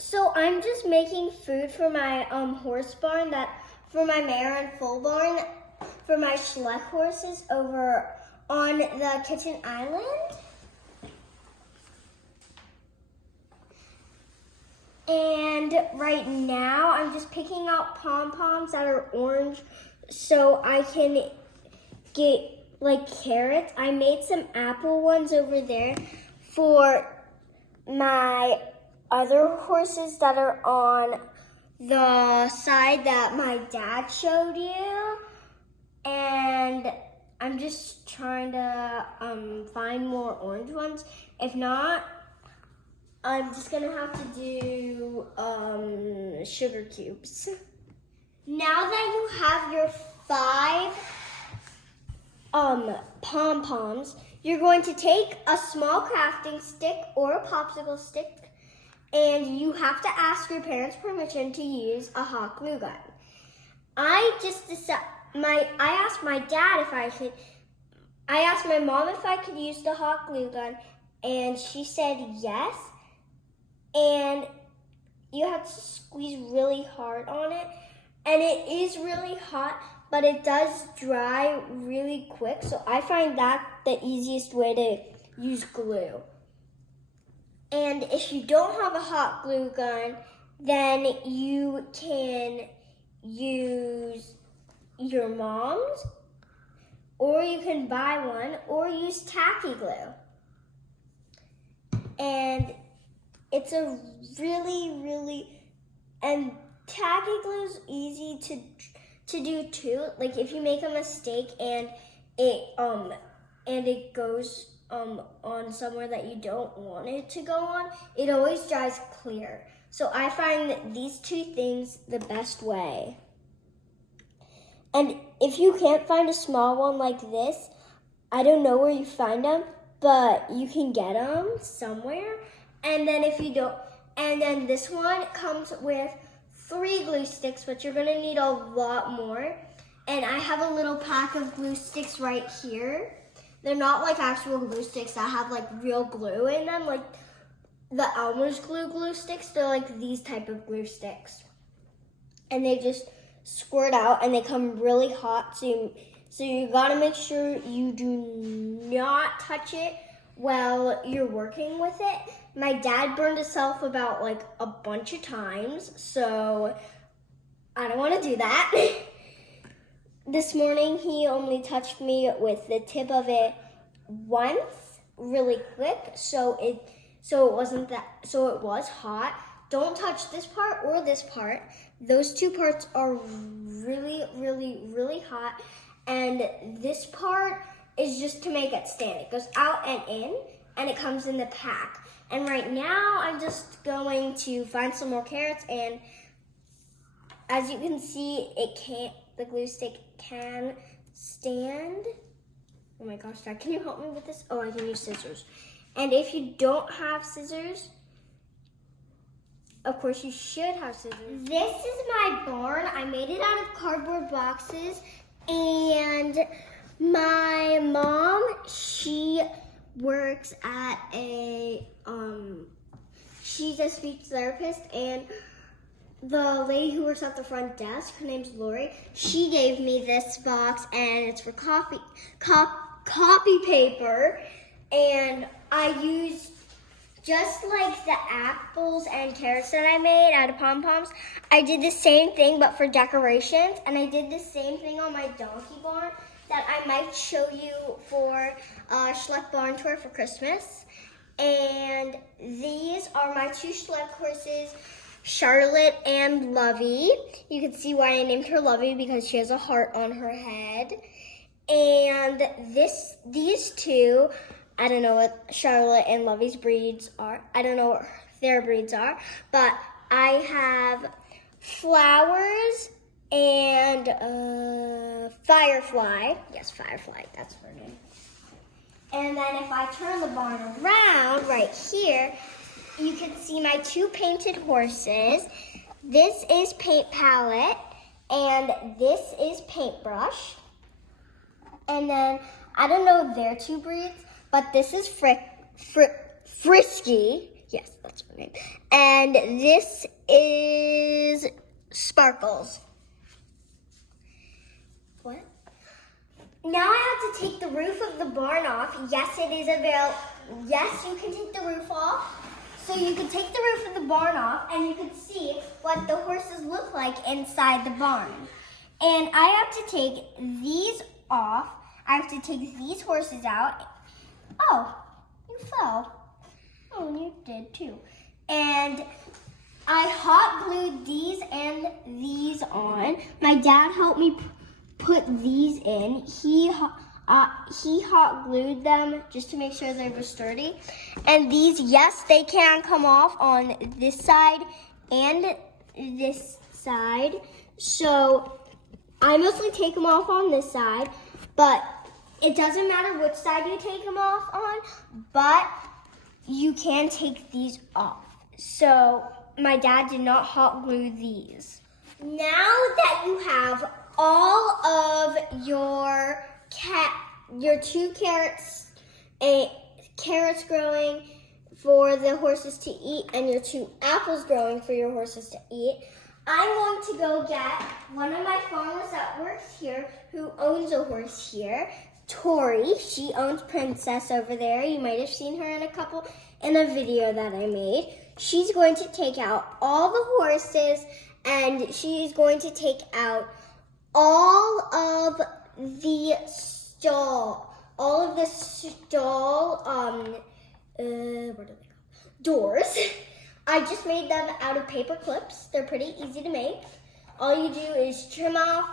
So I'm just making food for my horse barn, for my mare and foal barn, for my Schleich horses over on the kitchen island. And right now I'm just picking out pom-poms that are orange so I can get like carrots. I made some apple ones over there for my other horses that are on the side that my dad showed you. And I'm just trying to find more orange ones. If not, I'm just gonna have to do sugar cubes. Now that you have your 5 pom-poms, you're going to take a small crafting stick or a popsicle stick, and you have to ask your parents' permission to use a hot glue gun. I asked my dad if I could. I asked my mom if I could use the hot glue gun, and she said yes. And you have to squeeze really hard on it, and it is really hot, but it does dry really quick. So I find that the easiest way to use glue. And if you don't have a hot glue gun, then you can use your mom's, or you can buy one, or use tacky glue. And it's a and tacky glue is easy to do too. Like if you make a mistake and it goes on somewhere that you don't want it to go on, it always dries clear. So I find that these 2 things the best way. And if you can't find a small one like this, I don't know where you find them, but you can get them somewhere. And then if you don't, and then this one comes with 3 glue sticks, but you're gonna need a lot more. And I have a little pack of glue sticks right here. They're not like actual glue sticks that have like real glue in them, like the Elmer's glue sticks. They're like these type of glue sticks. And they just squirt out and they come really hot. So you gotta make sure you do not touch it while you're working with it. My dad burned himself about like a bunch of times, so I don't want to do that. This morning he only touched me with the tip of it once, really quick, so it was hot. Don't touch this part or this part. Those 2 parts are really hot, and this part is just to make it stand. It goes out and in, and it comes in the pack. And right now, I'm just going to find some more carrots, and as you can see, the glue stick can stand. Oh my gosh, Dad, can you help me with this? Oh, I can use scissors. And if you don't have scissors, of course you should have scissors. This is my barn. I made it out of cardboard boxes, and my mom, she works at she's a speech therapist, and the lady who works at the front desk, her name's Lori, she gave me this box, and it's for copy paper, and I used, just like the apples and carrots that I made out of pom-poms, I did the same thing but for decorations, and I did the same thing on my donkey barn that I might show you for Schleich barn tour for Christmas. And these are my 2 Schleich horses, Charlotte and Lovey. You can see why I named her Lovey, because she has a heart on her head. And these 2, I don't know what Charlotte and Lovey's breeds are. I don't know what their breeds are, but I have Flowers and Firefly. Yes, Firefly, that's her name. And then if I turn the barn around right here, you can see my 2 painted horses. This is paint palette, and this is paintbrush. And then, I don't know their 2 breeds, but this is Frisky. Yes, that's her name. And this is Sparkles. What? Now I have to take the roof of the barn off. Yes, it is available. Yes, you can take the roof off. So you can take the roof of the barn off and you can see what the horses look like inside the barn. And I have to take these off. I have to take these horses out. Oh, you fell. Oh, and you did too. And I hot glued these and these on. My dad helped me put these in. He hot glued them just to make sure they were sturdy. And these, yes, they can come off on this side and this side. So I mostly take them off on this side, but it doesn't matter which side you take them off on, but you can take these off. So my dad did not hot glue these. Now that you have all of your two carrots growing for the horses to eat and your 2 apples growing for your horses to eat, I'm going to go get one of my farmers that works here who owns a horse here, Tori. She owns Princess over there. You might have seen her in a video that I made. She's going to take out all the horses and she's going to take out all of the stall, what are they called? Doors. I just made them out of paper clips. They're pretty easy to make. All you do is trim off,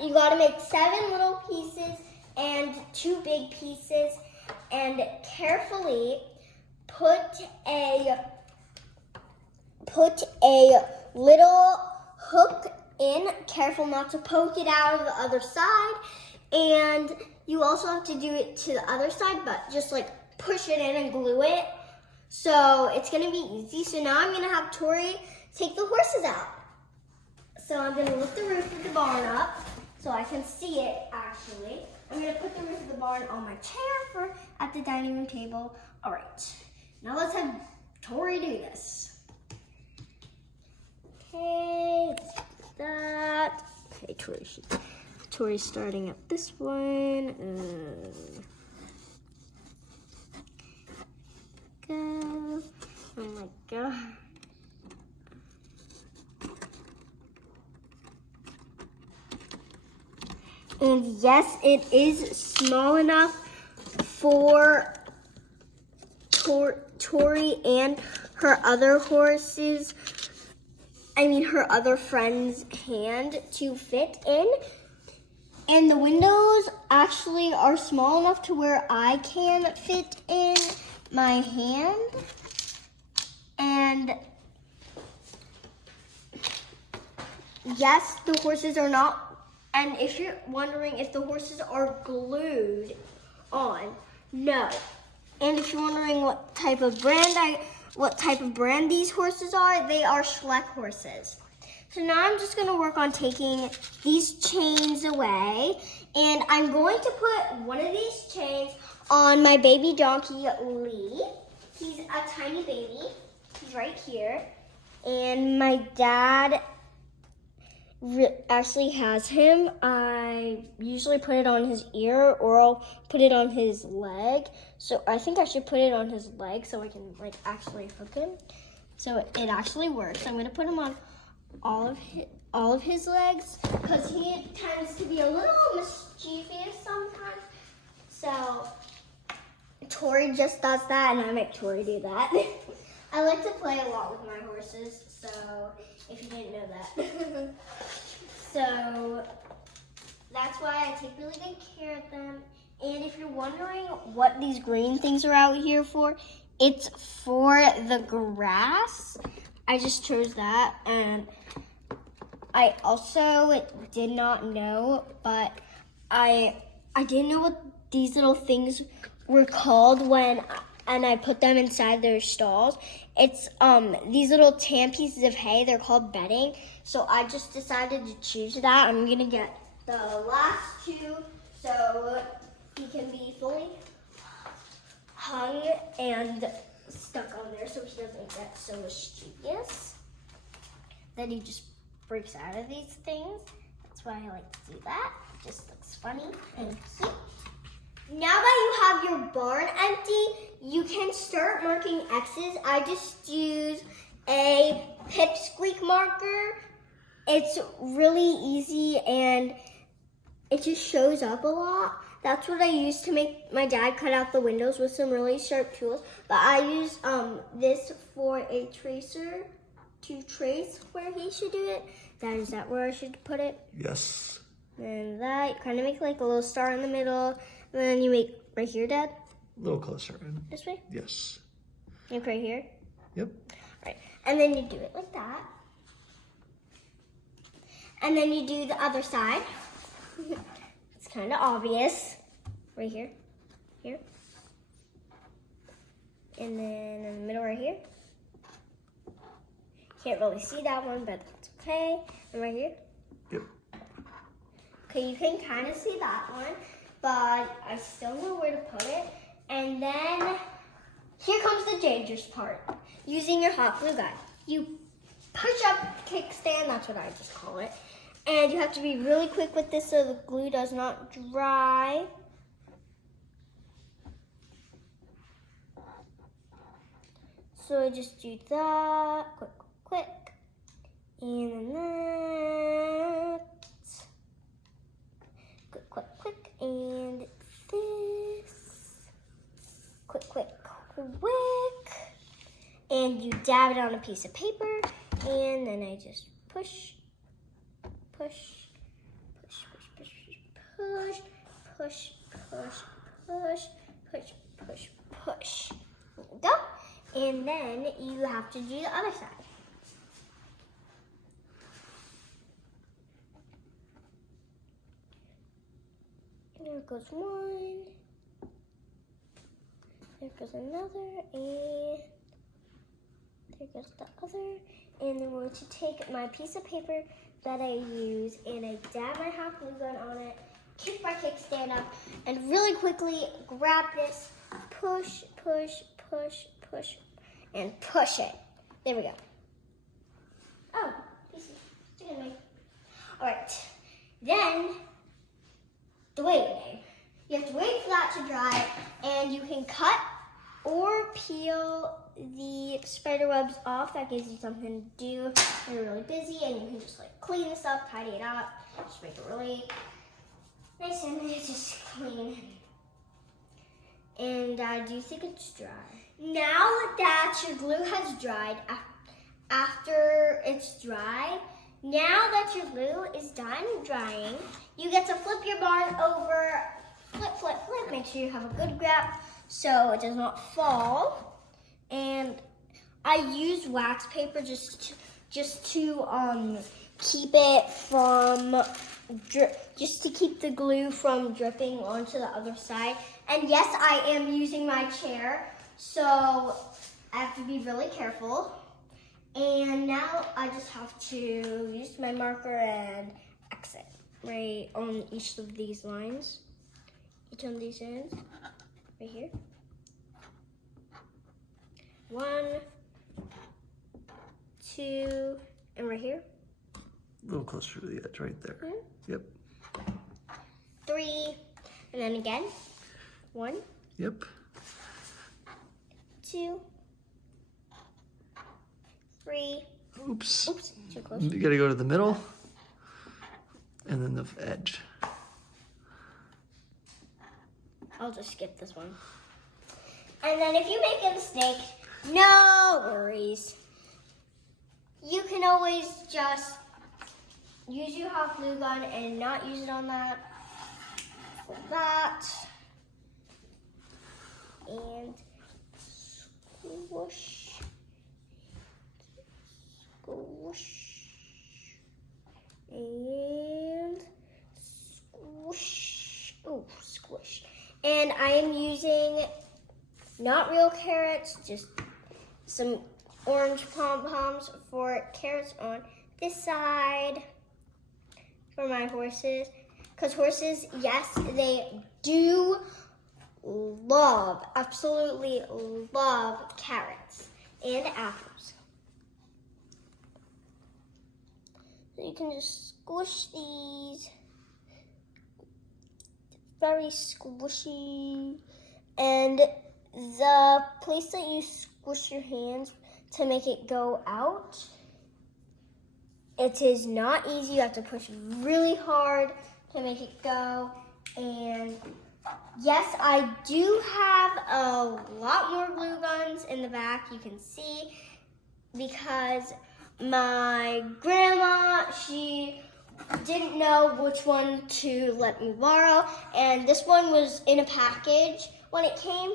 you gotta make 7 little pieces and 2 big pieces, and carefully put a little hook in, careful not to poke it out of the other side, and you also have to do it to the other side, but just like push it in and glue it. So it's gonna be easy. So now I'm gonna have Tori take the horses out. So I'm gonna lift the roof of the barn up so I can see it actually. I'm gonna put the roof of the barn on my chair at the dining room table. All right, now let's have Tori do this. Okay, that. Okay, Tori's starting at this one. Go. Oh my God. And yes, it is small enough for Tori and her other her other friend's hand to fit in. And the windows actually are small enough to where I can fit in my hand. And yes, the horses are not. And if you're wondering if the horses are glued on, no. And if you're wondering what type of brand these horses are, they are Schleich horses. So now I'm just gonna work on taking these chains away, and I'm going to put one of these chains on my baby donkey, Lee. He's a tiny baby. He's right here. And my dad actually has him. I usually put it on his ear or I'll put it on his leg. So I think I should put it on his leg so I can actually hook him. So it actually works. I'm gonna put him on all of his legs because he tends to be a little mischievous sometimes. So Tori just does that and I make Tori do that. I like to play a lot with my horses, so if you didn't know that. So that's why I take really good care of them. And if you're wondering what these green things are out here for, it's for the grass. I just chose that, and I also did not know, but I didn't know what these little things were called and I put them inside their stalls. It's these little tan pieces of hay, they're called bedding. So I just decided to choose that. I'm gonna get the last 2 so he can be fully hung and stuck on there so he doesn't get so mischievous. Then he just breaks out of these things. That's why I like to do that. It just looks funny and cute. Now that you have your barn empty, you can start marking X's. I just use a pipsqueak marker. It's really easy and it just shows up a lot. That's what I use to make my dad cut out the windows with some really sharp tools. But I use this for a tracer to trace where he should do it. Is that where I should put it? Yes. And that, you kind of make like a little star in the middle. And then you make right here, Dad? A little closer. This way? Yes. Like right here? Yep. All right. And then you do it like that. And then you do the other side. It's kind of obvious. Right here. Here. And then in the middle right here. Can't really see that one, but that's okay. And right here. Yep. Okay, you can kind of see that one, but I still know where to put it. And then here comes the dangerous part. Using your hot glue gun. You push up the kickstand, that's what I just call it. And you have to be really quick with this so the glue does not dry. So I just do that, quick. And then that. Quick. And this. Quick. And you dab it on a piece of paper. And then I just push. There we go. And then you have to do the other side. There goes one. There goes another. And there goes the other. And I'm going to take my piece of paper that I use and I dab my hot glue gun on it, kick my kickstand up, and really quickly grab this, push, and push it. There we go. Oh, stick in me. All right, then the waiting. You have to wait for that to dry, and you can cut or peel the spider webs off. That gives you something to do when you're really busy, and you can just like clean this up, tidy it up, just make it really nice and just clean. And do you think it's dry? Now that your glue has dried, after it's dry, now that your glue is done drying, you get to flip your barn over, flip. Make sure you have a good grip so it does not fall. And I use wax paper just to keep it from just to keep the glue from dripping onto the other side. And yes, I am using my chair, so I have to be really careful. And now I just have to use my marker and X it right on each of these lines. Each of these ends, right here. 1, 2, and right here. A little closer to the edge, right there. Mm-hmm. Yep. 3, and then again. 1. Yep. 2, 3. Oops. Too close. You gotta go to the middle, and then the edge. I'll just skip this one. And then if you make a mistake, no worries. You can always just use your hot glue gun and not use it on that. For that. And squish. And squish. Oh, squish. And I am using not real carrots, just some orange pom-poms for carrots on this side for my horses. Because horses, yes, they do absolutely love carrots and apples. So you can just squish these. Very squishy. And the place that you squish your hands to make it go out, it is not easy. You have to push really hard to make it go. And yes, I do have a lot more glue guns in the back, you can see, because my grandma, she didn't know which one to let me borrow, and this one was in a package when it came,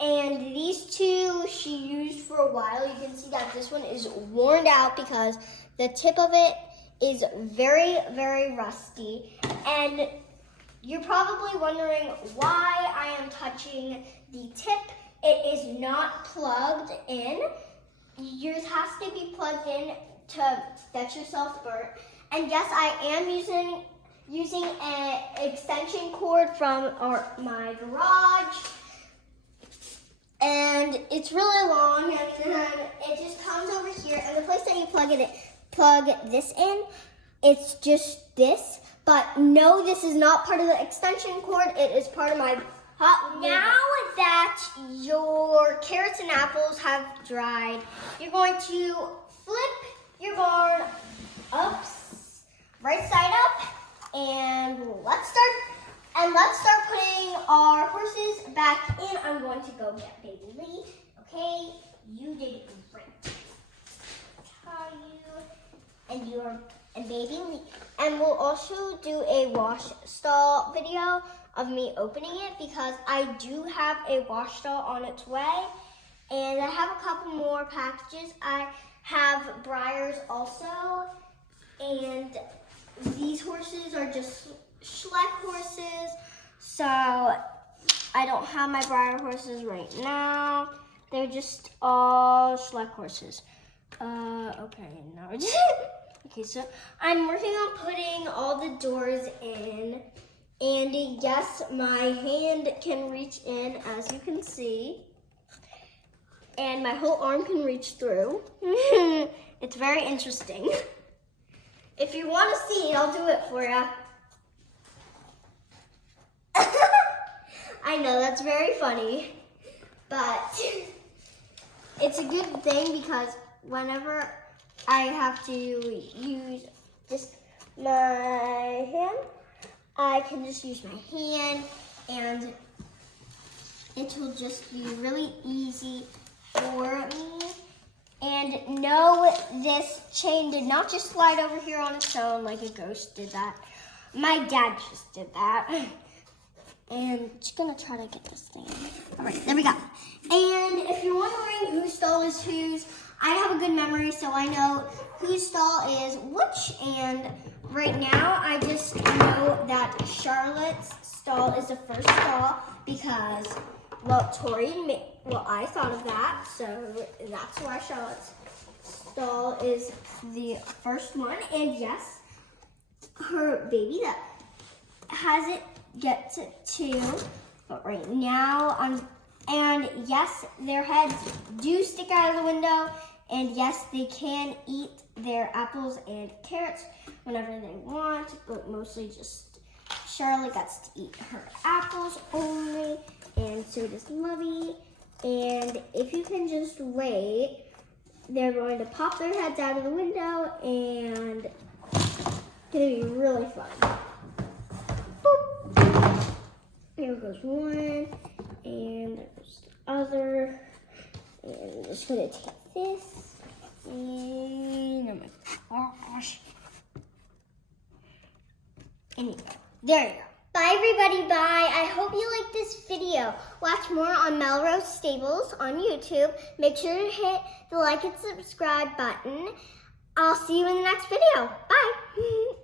and these two she used for a while. You can see that this one is worn out because the tip of it is very, very rusty. And you're probably wondering why I am touching the tip. It is not plugged in. Yours has to be plugged in to get yourself burnt. And yes, I am using an extension cord from my garage. And it's really long, and then it just comes over here. And the place that you plug this in, it's just this. But no, this is not part of the extension cord. It is part of my hot glue. Now that your carrots and apples have dried, you're going to flip your barn up, right side up, and let's start putting our horses back in. I'm going to go get Baby Lee. Okay, you did great. And Baby Lee. And we'll also do a wash stall video of me opening it because I do have a wash stall on its way. And I have a couple more packages. I have Briars also. And these horses are just Schleich horses. So I don't have my Briar horses right now. They're just all Schleich horses. Okay, now okay, so I'm working on putting all the doors in, and yes, my hand can reach in, as you can see, and my whole arm can reach through. It's very interesting. If you want to see it, I'll do it for you. I know, that's very funny, but it's a good thing because whenever I have to use just my hand, I can just use my hand and it will just be really easy for me. And no, this chain did not just slide over here on its own like a ghost did that. My dad just did that. And just gonna try to get this thing. All right, there we go. And if you're wondering whose stall is whose, I have a good memory, so I know whose stall is which. And right now, I just know that Charlotte's stall is the first stall because, well, I thought of that, so that's why Charlotte's stall is the first one. And yes, her baby that has it gets it too, but right now and yes, their heads do stick out of the window, and yes, they can eat their apples and carrots whenever they want, but mostly just Charlotte gets to eat her apples only, and so does Lovey. And if you can just wait, they're going to pop their heads out of the window, and it's gonna be really fun. Here goes one, and there goes the other. And I'm just gonna take this, and oh my gosh. Anyway, there you go. Bye everybody, bye. I hope you liked this video. Watch more on Melrose Stables on YouTube. Make sure to hit the like and subscribe button. I'll see you in the next video. Bye.